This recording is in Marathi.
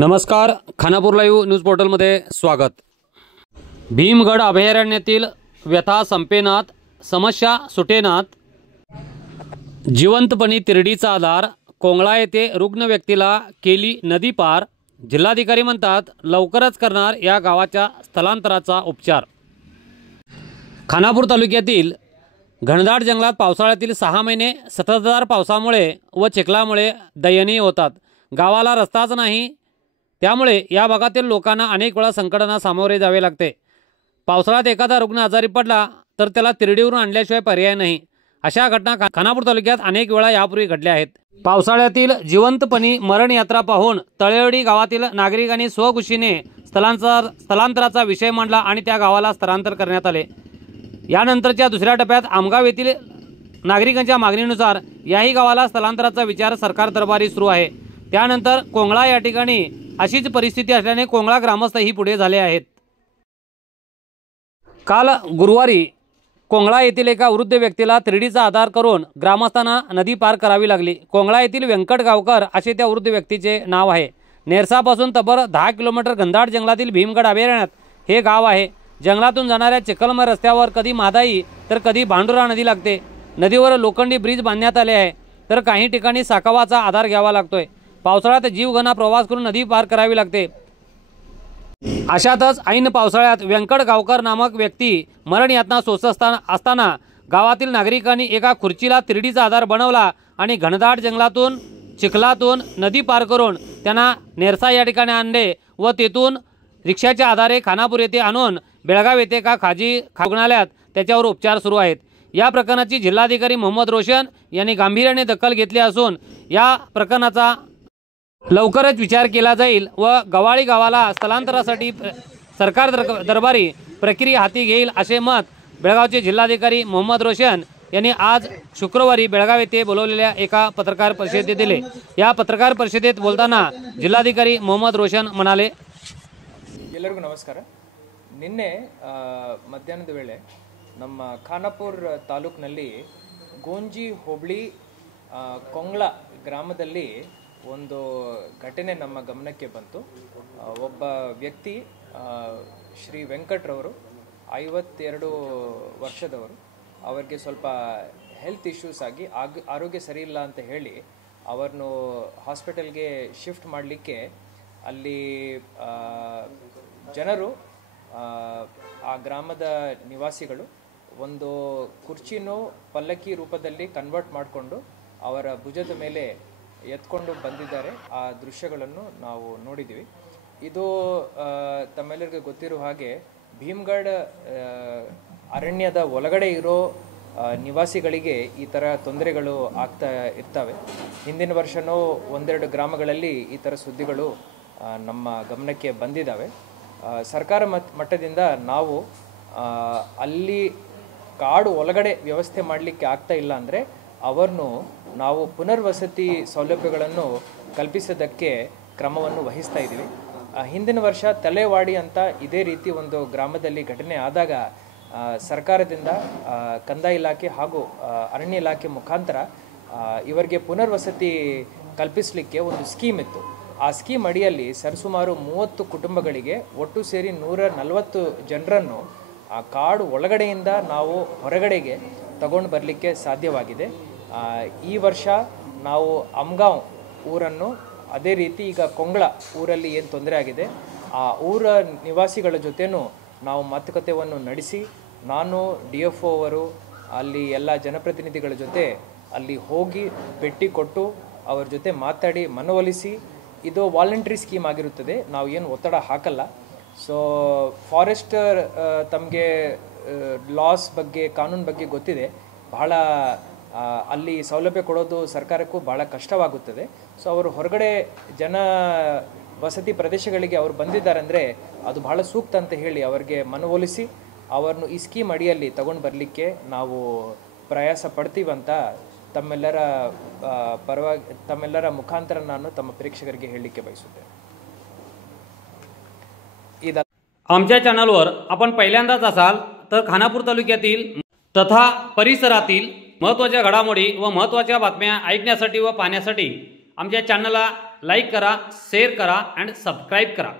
नमस्कार, खानापूर लाईव्ह न्यूज पोर्टलमध्ये स्वागत। भीमगड अभयारण्यातील व्यथा संपेनात, समस्या सुटेनात, जिवंतपणी तिरडीचा आधार, कोंगळा येथे रुग्ण व्यक्तीला केली नदी पार। जिल्हाधिकारी म्हणतात लवकरच करणार या गावाच्या स्थलांतराचा उपचार। खानापूर तालुक्यातील घनदाट जंगलात पावसाळ्यातील 6 महिने सततधार पावसामुळे व चिखलामुळे दयनीय होतात। गावाला रस्ताच नाही, त्यामुळे या भागातील लोकांना अनेक वेळा संकटांना सामोरे जावे लागते। पावसाळ्यात एखादा रुग्ण आजारी पडला तर त्याला तिरडीवरून आणल्याशिवाय पर्याय नाही। अशा घटना खानापूर तालुक्यात अनेक वेळा यापूर्वी घडल्या आहेत। पावसाळ्यातील जिवंतपणी मरण यात्रा पाहून तळेवाडी गावातील नागरिकांनी स्वखुशीने स्थलांतराचा विषय मांडला आणि त्या गावाला स्थलांतर करण्यात आले। यानंतरच्या दुसऱ्या टप्प्यात आमगाव येथील नागरिकांच्या मागणीनुसार याही गावाला स्थलांतराचा विचार सरकार दरबारी सुरू आहे। त्यानंतर कोंगळा या ठिकाणी अशीच परिस्थिती असल्याने कोंगळा ग्रामस्थही पुढे झाले आहेत। काल गुरुवारी कोंगळा येथील एका वृद्ध व्यक्तीला तिरडीचा आधार करून ग्रामस्थांना नदी पार करावी लागली। कोंगळा येथील व्यंकट गावकर असे त्या वृद्ध व्यक्तीचे नाव आहे। नेरसापासून तब्बल 10 किलोमीटर घनदाट जंगलातील भीमगड अभयारण्यात हे गाव आहे। जंगलातून जाणाऱ्या चिखलमय रस्त्यावर कधी म्हादाई तर कधी भांडुरा नदी लागते। नदीवर लोखंडी ब्रिज बांधण्यात आले आहे, तर काही ठिकाणी साकावाचा आधार घ्यावा लागतोय। पावसाळ्यात जीवघेणा प्रवास करून नदी पार करावी लागते। अशातच ऐन पावसाळ्यात व्यंकट गावकर नामक व्यक्ती मरण यातना सोसत असताना गावातील नागरिकांनी एका खुर्चीला तिरडीचा आधार बनवला आणि घनदाट जंगलातून चिखलातून नदी पार करून त्यांना नेरसा या ठिकाणी आणले व तेथून रिक्षाच्या आधारे खानापूर येथे आणून बेळगाव येथे एका खाजगी रुग्णालयात त्याच्यावर उपचार सुरू आहेत। या प्रकरणाची जिल्हाधिकारी मोहम्मद रोशन यांनी गांभीर्याने दखल घेतली असून या प्रकरणाचा लवकरच विचार केला जाईल व गवाळी गावाला स्थलांतरासाठी सरकार दरबारी प्रक्रिया हाती घेईल असे मत बेळगावचे जिल्हाधिकारी मोहम्मद रोशन यांनी आज शुक्रवारी बेळगाव येथे बोलवलेल्या एका पत्रकार परिषदेत दिले। या पत्रकार परिषदेत बोलताना जिल्हाधिकारी मोहम्मद रोशन म्हणाले, ಎಲ್ಲರಿಗೂ ನಮಸ್ಕಾರ। ನಿನ್ನೆ ಮಧ್ಯಾಹ್ನದ ವೇಳೆ ನಮ್ಮ ಖಾನಾಪುರ ತಾಲೂಕಿನಲ್ಲಿ ಗೋಂಜಿ ಹೋಬಳಿ ಕೊಂಗ್ಳ ಗ್ರಾಮದಲ್ಲಿ ಒಂದು ಘಟನೆ ನಮ್ಮ ಗಮನಕ್ಕೆ ಬಂತು। ಒಬ್ಬ ವ್ಯಕ್ತಿ ಶ್ರೀ ವೆಂಕಟ್ರವರು 52 ವರ್ಷದವರು, ಅವರಿಗೆ ಸ್ವಲ್ಪ ಹೆಲ್ತ್ ಇಶ್ಯೂಸ್ ಆಗಿ ಆರೋಗ್ಯ ಸರಿ ಇಲ್ಲ ಅಂತ ಹೇಳಿ ಅವರನ್ನು ಹಾಸ್ಪಿಟಲ್ಗೆ ಶಿಫ್ಟ್ ಮಾಡಲಿಕ್ಕೆ ಅಲ್ಲಿ ಜನರು ಆ ಗ್ರಾಮದ ನಿವಾಸಿಗಳು ಒಂದು ಕುರ್ಚಿನೂ ಪಲ್ಲಕ್ಕಿ ರೂಪದಲ್ಲಿ ಕನ್ವರ್ಟ್ ಮಾಡಿಕೊಂಡು ಅವರ ಭುಜದ ಮೇಲೆ ಎತ್ಕೊಂಡು ಬಂದಿದ್ದಾರೆ। ಆ ದೃಶ್ಯಗಳನ್ನು ನಾವು ನೋಡಿದ್ದೀವಿ। ಇದು ತಮ್ಮೆಲ್ಲರಿಗೂ ಗೊತ್ತಿರೋ ಹಾಗೆ ಭೀಮಗಢ ಅರಣ್ಯದ ಒಳಗಡೆ ಇರೋ ನಿವಾಸಿಗಳಿಗೆ ಈ ಥರ ತೊಂದರೆಗಳು ಆಗ್ತಾ ಇರ್ತವೆ। ಹಿಂದಿನ ವರ್ಷವೂ ಒಂದೆರಡು ಗ್ರಾಮಗಳಲ್ಲಿ ಈ ಥರ ಸುದ್ದಿಗಳು ನಮ್ಮ ಗಮನಕ್ಕೆ ಬಂದಿದ್ದಾವೆ। ಸರ್ಕಾರ ಮಟ್ಟದಿಂದ ನಾವು ಅಲ್ಲಿ ಕಾಡು ಒಳಗಡೆ ವ್ಯವಸ್ಥೆ ಮಾಡಲಿಕ್ಕೆ ಆಗ್ತಾ ಇಲ್ಲ ಅಂದರೆ ಅವರನ್ನು ನಾವು ಪುನರ್ವಸತಿ ಸೌಲಭ್ಯಗಳನ್ನು ಕಲ್ಪಿಸೋದಕ್ಕೆ ಕ್ರಮವನ್ನು ವಹಿಸ್ತಾ ಇದ್ದೀವಿ। ಹಿಂದಿನ ವರ್ಷ ತಲೆವಾಡಿ ಅಂತ ಇದೇ ರೀತಿ ಒಂದು ಗ್ರಾಮದಲ್ಲಿ ಘಟನೆ ಆದಾಗ ಸರ್ಕಾರದಿಂದ ಕಂದಾಯ ಇಲಾಖೆ ಹಾಗೂ ಅರಣ್ಯ ಇಲಾಖೆ ಮುಖಾಂತರ ಇವರಿಗೆ ಪುನರ್ವಸತಿ ಕಲ್ಪಿಸಲಿಕ್ಕೆ ಒಂದು ಸ್ಕೀಮ್ ಇತ್ತು। ಆ ಸ್ಕೀಮ್ ಅಡಿಯಲ್ಲಿ ಸರಿಸುಮಾರು 30 ಕುಟುಂಬಗಳಿಗೆ ಒಟ್ಟು ಸೇರಿ 140 ಜನರನ್ನು ಆ ಕಾಡು ಒಳಗಡೆಯಿಂದ ನಾವು ಹೊರಗಡೆಗೆ ತಗೊಂಡು ಬರಲಿಕ್ಕೆ ಸಾಧ್ಯವಾಗಿದೆ। ಈ ವರ್ಷ ನಾವು ಅಮ್ಗಾಂವ್ ಊರನ್ನು, ಅದೇ ರೀತಿ ಈಗ ಕೊಂಗ್ಳ ಊರಲ್ಲಿ ಏನು ತೊಂದರೆ ಆಗಿದೆ ಆ ಊರ ನಿವಾಸಿಗಳ ಜೊತೆನೂ ನಾವು ಮಾತುಕತೆಯನ್ನು ನಡೆಸಿ ನಾನು DFO ಅವರು ಅಲ್ಲಿ ಎಲ್ಲ ಜನಪ್ರತಿನಿಧಿಗಳ ಜೊತೆ ಅಲ್ಲಿ ಹೋಗಿ ಭೇಟಿ ಕೊಟ್ಟು ಅವ್ರ ಜೊತೆ ಮಾತಾಡಿ ಮನವೊಲಿಸಿ, ಇದು ವಾಲಂಟ್ರಿ ಸ್ಕೀಮ್ ಆಗಿರುತ್ತದೆ, ನಾವು ಏನು ಒತ್ತಡ ಹಾಕಲ್ಲ। ಸೊ ಫಾರೆಸ್ಟ್ ತಮಗೆ ಲಾಸ್ ಬಗ್ಗೆ ಕಾನೂನು ಬಗ್ಗೆ ಗೊತ್ತಿದೆ, ಬಹಳ ಅಲ್ಲಿ ಸೌಲಭ್ಯ ಕೊಡೋದು ಸರ್ಕಾರಕ್ಕೂ ಬಹಳ ಕಷ್ಟವಾಗುತ್ತದೆ। ಸೊ ಅವರು ಹೊರಗಡೆ ಜನ ವಸತಿ ಪ್ರದೇಶಗಳಿಗೆ ಅವರು ಬಂದಿದ್ದಾರೆ ಅಂದರೆ ಅದು ಬಹಳ ಸೂಕ್ತ ಅಂತ ಹೇಳಿ ಅವರಿಗೆ ಮನವೊಲಿಸಿ ಅವರನ್ನು ಈ ಸ್ಕೀಮ್ ಅಡಿಯಲ್ಲಿ ತಗೊಂಡು ಬರಲಿಕ್ಕೆ ನಾವು ಪ್ರಯಾಸ ಪಡ್ತೀವಂತ तम्मेल्लर मुखांतर नानु तम प्रेक्षकರಿಗೆ ಹೇಳಲಿಕ್ಕೆ ಬಯಸುತ್ತೇನೆ। आमच्या चॅनलवर आपण पहिल्यांदाच असाल तर खानापूर तालुक्यातील तथा परिसरातील महत्त्वाच्या घडामोडी व महत्त्वाच्या बातम्या ऐकण्यासाठी व पाहण्यासाठी आमच्या चॅनलला लाईक करा, शेअर करा अँड सबस्क्राईब करा.